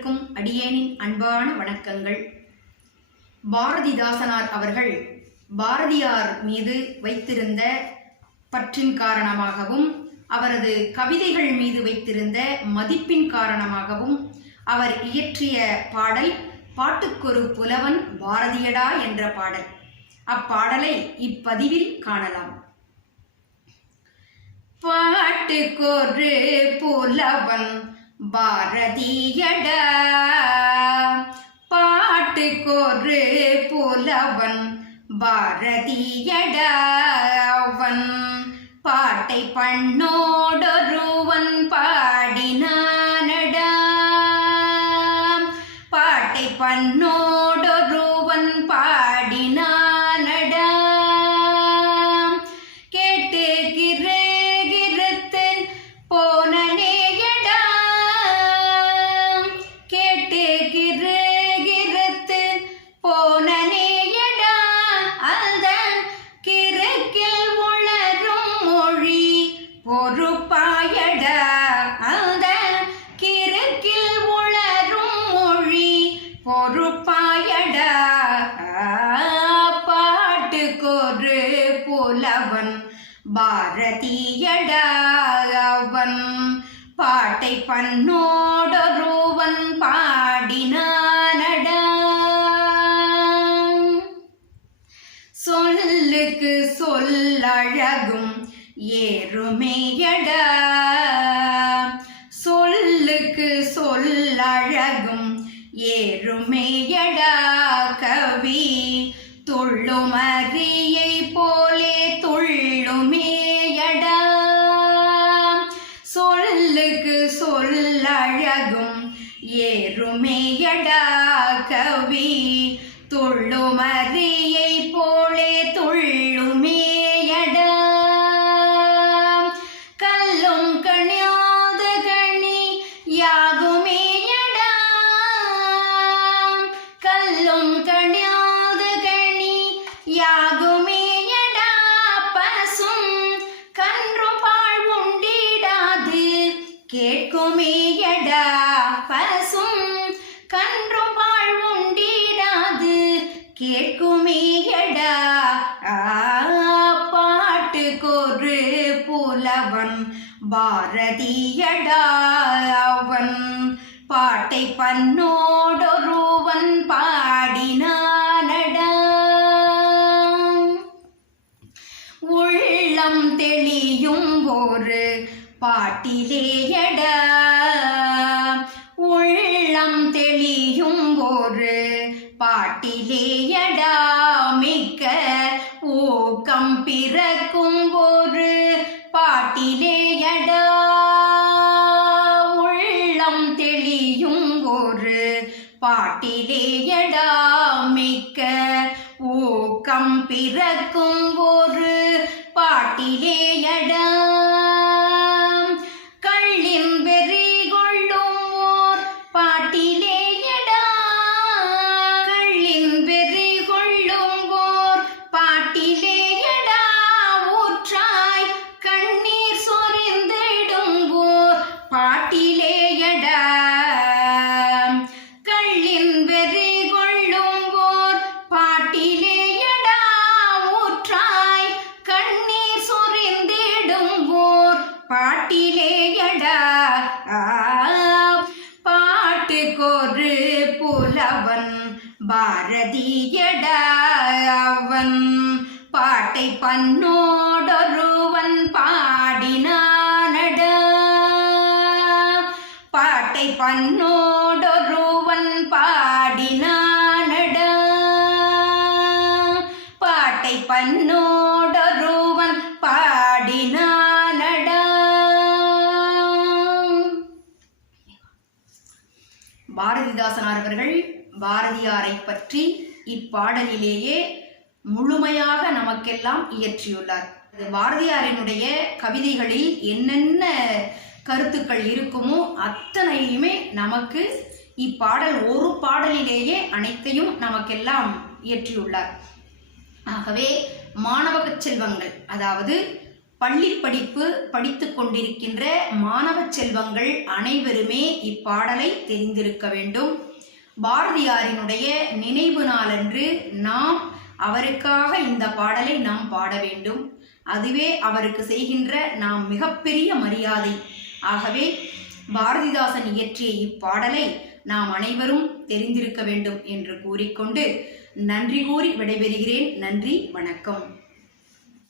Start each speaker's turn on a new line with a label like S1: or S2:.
S1: அனைவருக்கும் அடியேனின் அன்பான வணக்கங்கள். பாரதிதாசனார் அவர்கள் பாரதியார் மீது வைத்திருந்த பற்றின் காரணமாகவும் அவரது கவிதைகள் மீது வைத்திருந்த மதிப்பின் காரணமாகவும் அவர் இயற்றிய பாடல் பாட்டுக்கொரு புலவன் பாரதியடா என்ற பாடல். அப்பாடலை இப்பதிவில் காணலாம். பாட்டுக்கொரு புலவன் பாரதியட. பாட்டுக்கொரு புலவன் பாரதியட அவன். பாட்டை பண்ணோடொருவன் பாடினானடா. பாட்டை பண்ணோ ஒரு பாயட அந்த கிறுக்கில் உளரும் மொழி. பொறுப்பாயடா பாட்டுக்கொரு புலவன். பாரதியடா அவன். பாட்டை பண்ணோடொருவன் பாட ஏறுமேயடா. சொல்லுக்கு சொல்லழகும் ஏறுமேயடா கவி. துள்ளுமரியை போலே துள்ளுமேயடா சொல்லுக்கு சொல்லழகும் ஏறுமேயடா கவி. துள்ளுமரியை கேட்குமேயடா பசும் கன்றும் பாழ் உண்டிடாது. கேட்குமேயடா பாட்டுக்கொரு புலவன். பாரதியடா அவன் பாட்டை பன்னோடொருவன் பாடினானடா. உள்ளம் தெளியும் ஒரு பாட்டிலேயட உள்ளம் தெளியும் ஒரு பாட்டிலேயடா மிக்க ஊக்கம் பிறக்கும் ஒரு பாட்டிலேயடா உள்ளம் தெளியும் ஒரு பாட்டிலேயடா மிக்க ஊக்கம் பிறக்கும் ஒரு பாட்டிலேயடா பாரதியடா அவன் பாட்டை பண்ணோடொருவன் பாடினானடா. பாட்டை பண்ணோடொருவன் பாடினானடா. பாட்டை பண்ணோடொருவன் பாடினானடா. பாரதிதாசனார் அவர்கள் பாரதியாரை பற்றி இப்பாடலிலேயே முழுமையாக நமக்கெல்லாம் இயற்றியுள்ளார். இது பாரதியாரினுடைய கவிதைகளில் என்னென்ன கருத்துக்கள் இருக்குமோ அத்தனையுமே நமக்கு இப்பாடல் ஒரு பாடலிலேயே அனைத்தையும் நமக்கெல்லாம் இயற்றியுள்ளார். ஆகவே மாணவ செல்வங்கள் அதாவது பள்ளி படிப்பு படித்து கொண்டிருக்கின்ற மாணவ செல்வங்கள் அனைவருமே இப்பாடலை தெரிந்திருக்க வேண்டும். பாரதியாரினுடைய நினைவு நாளன்று நாம் அவருக்காக இந்த பாடலை நாம் பாட வேண்டும். அதுவே அவருக்கு செய்கின்ற நாம் மிகப்பெரிய மரியாதை. ஆகவே பாரதிதாசன் இயற்றிய இப்பாடலை நாம் அனைவரும் தெரிந்திருக்க வேண்டும் என்று கூறிக்கொண்டு நன்றி கூறி விடைபெறுகிறேன். நன்றி வணக்கம்.